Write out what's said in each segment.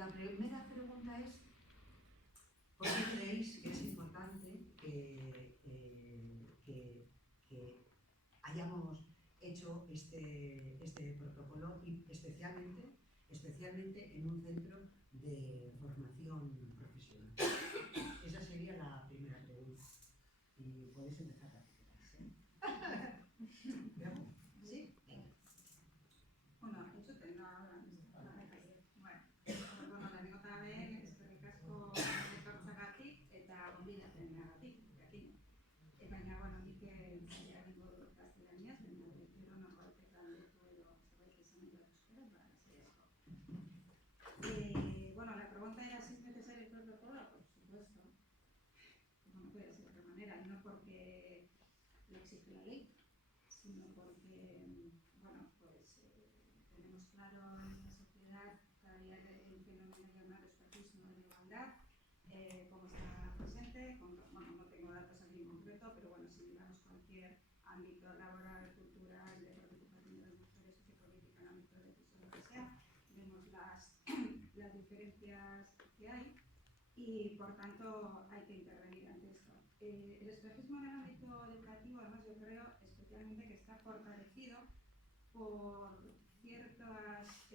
La primera pregunta es, ¿por qué creéis que es importante que hayamos hecho este protocolo y especialmente en un centro de formación profesional? Esa sería la primera pregunta. Y podéis empezar a hacer. ¿Sí? Venga. Bueno, entzuten da, bueno, lehenengo eta behin, eskerrik asko etortzagatik eta gonbidapenagatik, jakin. Baina, bueno, nik zaila egingo dut gaztelaniaz, baina gero norbaitek galdetu edo zerbait izan dut euskara, zaila asko. Bueno, la pregunta era si es necesario el protocolo, por supuesto. Como no puede ser de otra manera, no porque lo exige la ley, sino porque, bueno, pues tenemos claro en la sociedad todavía el fenómeno llamado espejismo de la igualdad, cómo está presente, bueno, no tengo datos aquí en concreto, pero bueno, si miramos cualquier ámbito laboral, cultural, de participación de las mujeres, sociopolítica, en el ámbito de decisión, lo que sea, vemos las diferencias que hay y, por tanto, hay que intervenir ante esto. El espejismo en el ámbito educativo, además, yo creo especialmente que está fortalecido por ciertos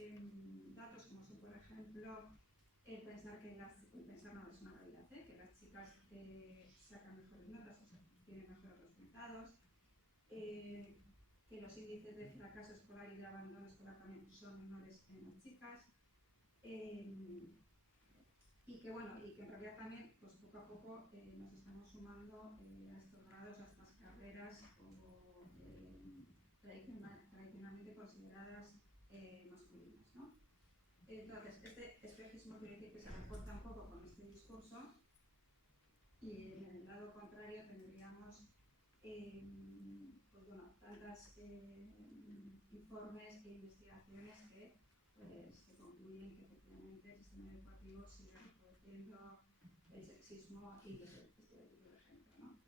datos, como son, por ejemplo, pensar que pensar no es una realidad, que las chicas sacan mejores notas, o sea, tienen mejores resultados, que los índices de fracaso escolar y de abandono escolar también son menores en las chicas, y que, bueno, y que en realidad también, pues poco a poco nos estamos sumando a estos grados, a estas carreras o tradicionalmente consideradas masculinas, ¿no? Entonces, este espejismo quiere decir que se reporta un poco con este discurso y en el lado contrario tendríamos pues bueno, tantas informes e investigaciones que pues, se concluyen que efectivamente el sistema educativo sigue reproduciendo el sexismo y los estereotipos de género, ¿no?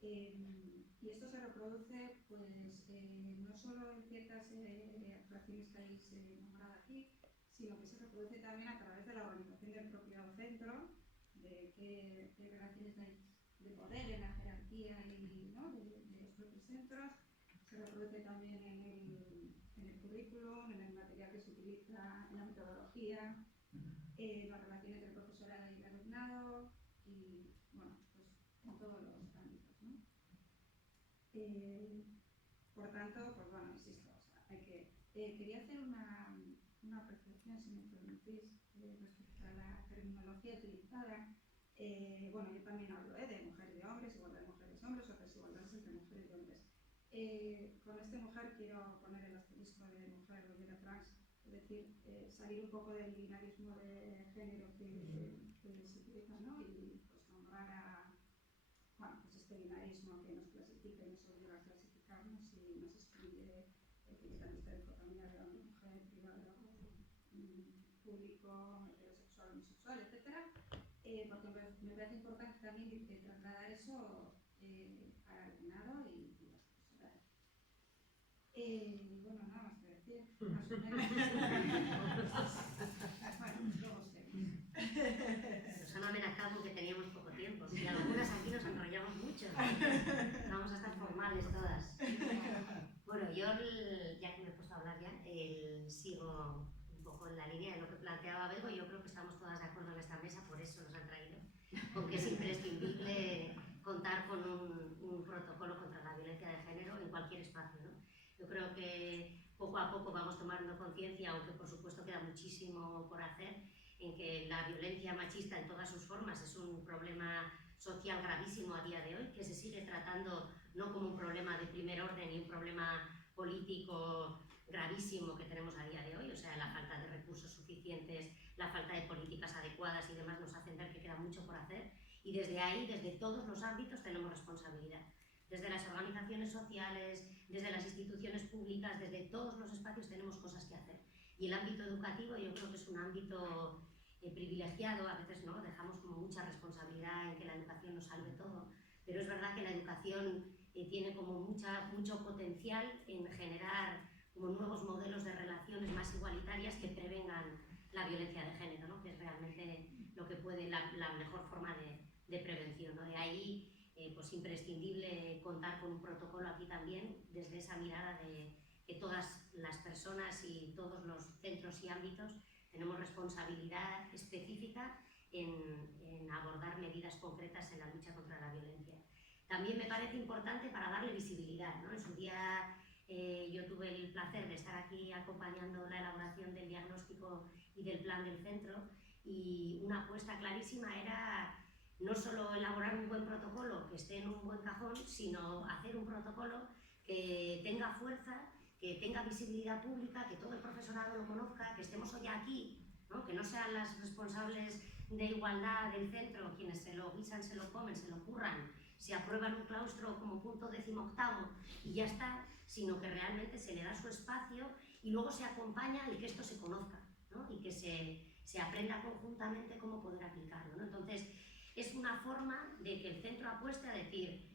Y esto se reproduce pues, no solo en ciertas actuaciones que habéis nombrado aquí, sino que se reproduce también a través de la organización del propio centro, de qué relaciones de poder en la jerarquía y, ¿no? de los propios centros. Se reproduce también en el currículum, en el material que se utiliza, en la metodología, las relaciones del profesorado y el alumnado y, bueno, pues en todos los ámbitos, ¿no? Por tanto, pues bueno, insisto, o sea, hay que... quería hacer una apreciación, si me permitís, respecto a la terminología utilizada. Bueno, yo también hablo de mujeres y de hombres, igualdad de mujeres y hombres, o desigualdades entre mujeres y hombres. Con esta mujer quiero poner el asterisco de mujer o de trans, es decir, salir un poco del binarismo de género que se utiliza, ¿no? Y pues nombrar a, bueno, pues este binarismo que nos clasifica y nos obliga a clasificarnos y nos excluye etiquetando esta dicotomía de hombre-mujer, privado, público, heterosexual, homosexual, etc. Porque me parece importante también trasladar eso al alumnado y las profesoras. Bueno, nada más que decir, más o menos. Bueno, luego seguimos. Nos han amenazado que teníamos poco tiempo, y algunas aquí nos enrollamos mucho. Vamos a estar formales todas. Bueno, yo, ya que me he puesto a hablar ya, sigo un poco en la línea de lo que planteaba Belgo. Yo creo que estamos todas de acuerdo en esta mesa, por eso nos han traído, con que es imprescindible contar con un protocolo contra la violencia de género en cualquier espacio, ¿no? Yo creo que poco a poco vamos tomando conciencia, aunque por supuesto queda muchísimo por hacer, en que la violencia machista en todas sus formas es un problema social gravísimo a día de hoy, que se sigue tratando no como un problema de primer orden y un problema político gravísimo que tenemos a día de hoy, o sea, la falta de recursos suficientes, la falta de políticas adecuadas y demás nos hacen ver que queda mucho por hacer, y desde ahí, desde todos los ámbitos, tenemos responsabilidad. Desde las organizaciones sociales, desde las instituciones públicas, desde todos los espacios tenemos cosas que hacer. Y el ámbito educativo yo creo que es un ámbito privilegiado, a veces no, dejamos como mucha responsabilidad en que la educación nos salve todo, pero es verdad que la educación tiene como mucho potencial en generar como nuevos modelos de relaciones más igualitarias que prevengan la violencia de género, ¿no? Que es puede, la mejor forma de prevención, ¿no? De ahí, pues imprescindible contar con un protocolo aquí también, desde esa mirada de que todas las personas y todos los centros y ámbitos tenemos responsabilidad específica en abordar medidas concretas en la lucha contra la violencia. También me parece importante para darle visibilidad, ¿no? En su día yo tuve el placer de estar aquí acompañando la elaboración del diagnóstico y del plan del centro, y una apuesta clarísima era no solo elaborar un buen protocolo que esté en un buen cajón, sino hacer un protocolo que tenga fuerza, que tenga visibilidad pública, que todo el profesorado lo conozca, que estemos hoy aquí, ¿no? Que no sean las responsables de igualdad del centro quienes se lo guisan, se lo comen, se lo curran, se aprueban un claustro como punto 18º y ya está, sino que realmente se le da su espacio y luego se acompaña el que esto se conozca, ¿no? Y que se aprenda conjuntamente cómo poder aplicarlo, ¿no? Entonces, es una forma de que el centro apueste a decir,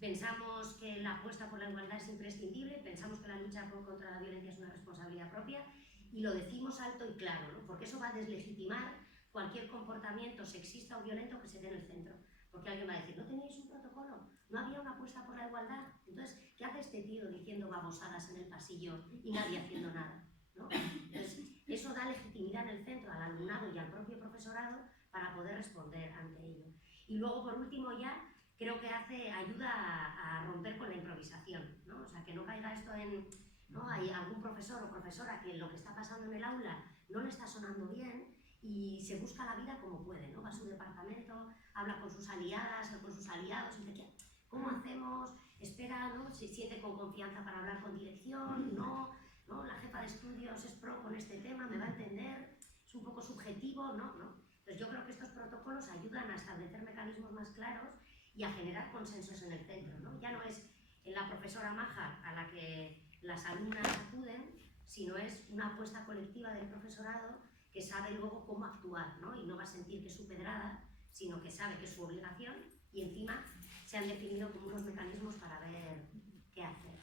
pensamos que la apuesta por la igualdad es imprescindible, pensamos que la lucha contra la violencia es una responsabilidad propia y lo decimos alto y claro, ¿no? Porque eso va a deslegitimar cualquier comportamiento sexista o violento que se dé en el centro. Porque alguien va a decir, ¿no teníais un protocolo? ¿No había una apuesta por la igualdad? Entonces, ¿qué hace este tío diciendo babosadas en el pasillo y nadie haciendo nada? ¿No? Entonces, eso da legitimidad en el centro al alumnado y al propio profesorado para poder responder ante ello. Y luego, por último, ya creo que ayuda a romper con la improvisación, ¿no? O sea, que no caiga esto en, ¿no? Hay algún profesor o profesora que lo que está pasando en el aula no le está sonando bien y se busca la vida como puede, ¿no? Va a su departamento, habla con sus aliadas o con sus aliados y dice, ¿cómo hacemos? Espera, ¿no? Se siente con confianza para hablar con dirección, ¿no? La jefa de estudios es pro con este tema, me va a entender, es un poco subjetivo, ¿no? Entonces yo creo que estos protocolos ayudan a establecer mecanismos más claros y a generar consensos en el centro, ¿no? Ya no es la profesora maja a la que las alumnas acuden, sino es una apuesta colectiva del profesorado que sabe luego cómo actuar, ¿no? Y no va a sentir que es su pedrada, sino que sabe que es su obligación y encima se han definido como unos mecanismos para ver qué hacer.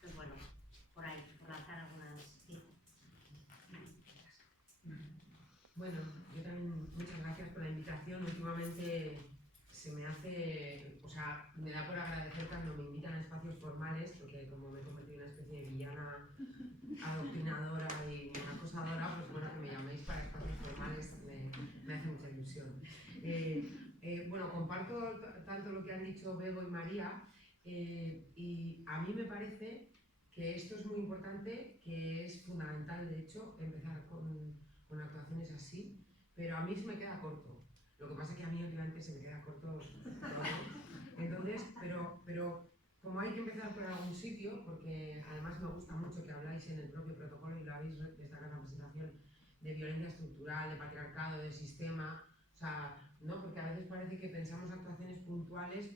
Pues bueno, por ahí, por lanzar algunas... Bueno, yo también muchas gracias por la invitación. Últimamente se me hace, o sea, me da por agradecer cuando me invitan a espacios formales, porque como me he convertido en una especie de villana adoctrinadora y acosadora, pues bueno, que me llaméis para espacios formales me hace mucha ilusión. Bueno, comparto tanto lo que han dicho Bego y María, y a mí me parece que esto es muy importante, que es fundamental, de hecho, empezar con actuaciones así, pero a mí se me queda corto. Lo que pasa es que a mí obviamente se me queda corto todo. Entonces, pero como hay que empezar por algún sitio, porque además me gusta mucho que habláis en el propio protocolo y lo habéis destacado en la presentación, de violencia estructural, de patriarcado, de sistema, o sea, ¿no? Porque a veces parece que pensamos actuaciones puntuales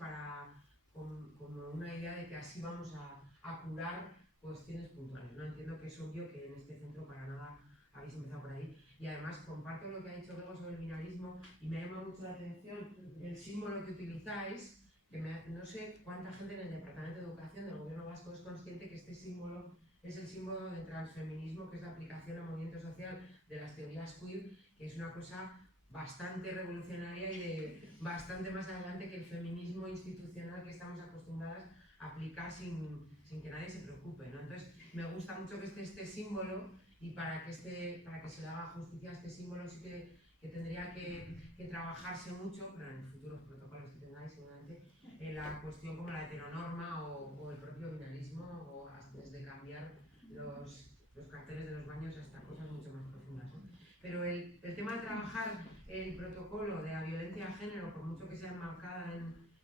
como una idea de que así vamos a curar cuestiones puntuales, ¿no? Entiendo que es obvio que en este centro para nada habéis empezado por ahí. Y además comparto lo que ha dicho Bego sobre el binarismo y me llama mucho la atención el símbolo que utilizáis, que no sé cuánta gente en el Departamento de Educación del Gobierno Vasco es consciente que este símbolo es el símbolo del transfeminismo, que es la aplicación al movimiento social de las teorías queer, que es una cosa bastante revolucionaria y de bastante más adelante que el feminismo institucional que estamos acostumbradas a aplicar sin que nadie se preocupe, ¿no? Entonces me gusta mucho que esté este símbolo, y para que se le haga justicia a este símbolo sí que tendría que trabajarse mucho, pero en futuros protocolos que tengáis seguramente, en la cuestión como la heteronorma o el propio binarismo, o desde cambiar los carteles de los baños hasta cosas mucho más profundas, ¿no? Pero el tema de trabajar el protocolo de la violencia de género, por mucho que sea enmarcada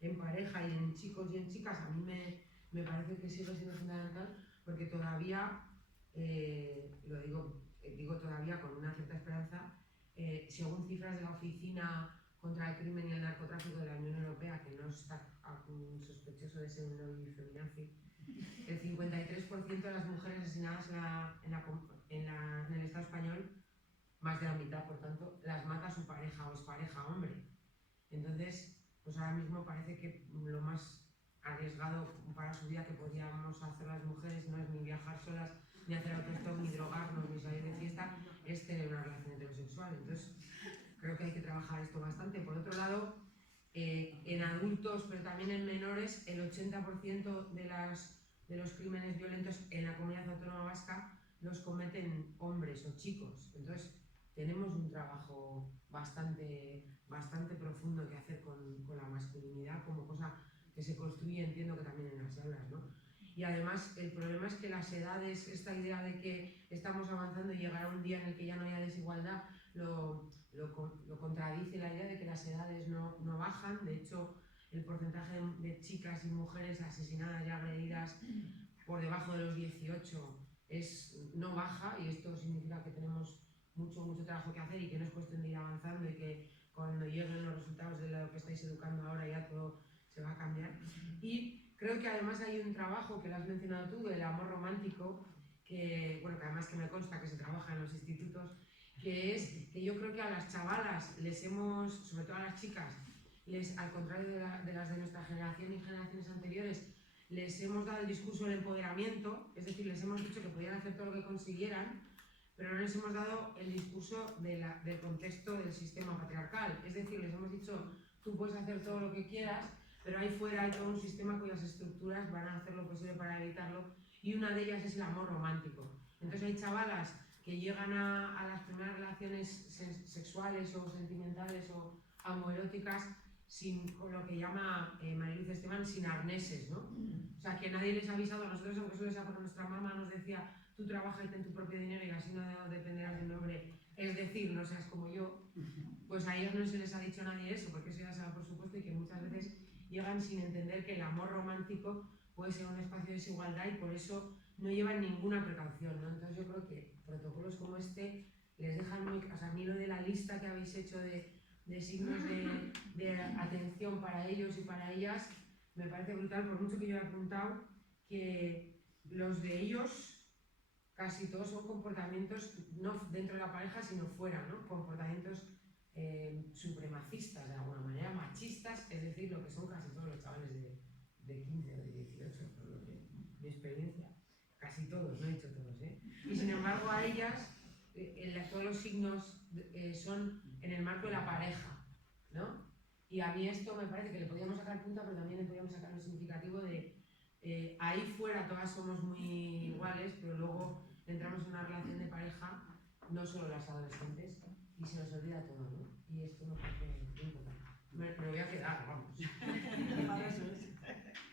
en pareja y en chicos y en chicas, a mí me parece que sigue siendo fundamental, porque todavía, digo todavía con una cierta esperanza, según cifras de la Oficina contra el Crimen y el Narcotráfico de la Unión Europea, que no está sospechoso de ser un lobby feminazi, el 53% de las mujeres asesinadas en el Estado español, más de la mitad, por tanto, las mata su pareja o es pareja hombre. Entonces, pues ahora mismo parece que lo más arriesgado para su vida que podíamos hacer las mujeres no es ni viajar solas, ni hacer autostop, ni drogarnos, ni salir de fiesta, es tener una relación heterosexual. Entonces, creo que hay que trabajar esto bastante. Por otro lado, en adultos, pero también en menores, el 80% de los crímenes violentos en la comunidad autónoma vasca los cometen hombres o chicos. Entonces, tenemos un trabajo bastante profundo que hacer con la masculinidad como cosa que se construye, entiendo que también en las aulas, ¿no? Y además el problema es que las edades, esta idea de que estamos avanzando y llegará un día en el que ya no haya desigualdad, lo contradice la idea de que las edades no bajan. De hecho, el porcentaje de chicas y mujeres asesinadas y agredidas por debajo de los 18 no baja, y esto significa que tenemos mucho trabajo que hacer y que no es cuestión de ir avanzando y que cuando lleguen los resultados de lo que estáis educando ahora ya todo se va a cambiar. Y creo que además hay un trabajo que lo has mencionado tú, del amor romántico, que además que me consta que se trabaja en los institutos, que es que yo creo que a las chavalas sobre todo a las chicas, al contrario de las de nuestra generación y generaciones anteriores, les hemos dado el discurso del empoderamiento, es decir, les hemos dicho que podían hacer todo lo que consiguieran, pero no les hemos dado el discurso del contexto del sistema patriarcal. Es decir, les hemos dicho, tú puedes hacer todo lo que quieras, pero ahí fuera hay todo un sistema cuyas estructuras van a hacer lo posible para evitarlo, y una de ellas es el amor romántico. Entonces hay chavalas que llegan a las primeras relaciones sexuales o sentimentales o amoeróticas con lo que llama Mariluz Esteban, sin arneses, ¿no? O sea, que nadie les ha avisado. A nosotros, aunque eso les ha pasado, nuestra mamá nos decía, tú trabaja y ten tu propio dinero y así no dependerás del hombre, es decir, no seas como yo. Pues a ellos no se les ha dicho a nadie eso, porque eso ya se da por supuesto, y que muchas veces llegan sin entender que el amor romántico puede ser un espacio de desigualdad y por eso no llevan ninguna precaución, ¿no? Entonces yo creo que protocolos como este les dejan muy... O sea, a mí lo de la lista que habéis hecho de signos de atención para ellos y para ellas me parece brutal, por mucho que yo he apuntado que los de ellos casi todos son comportamientos no dentro de la pareja sino fuera, ¿no? Comportamientos supremacistas de alguna manera, machistas, es decir, lo que son casi todos los chavales de 15 o de 18, por lo que mi experiencia, casi todos, no he dicho todos, ¿eh? Y sin embargo a ellas todos los signos son en el marco de la pareja, ¿no? Y a mí esto me parece que le podíamos sacar punta, pero también le podíamos sacar lo significativo de ahí fuera todas somos muy iguales, pero luego entramos en una relación de pareja, no solo las adolescentes, y se nos olvida todo, ¿no? Y esto me parece muy importante. Me voy a quedar, vamos.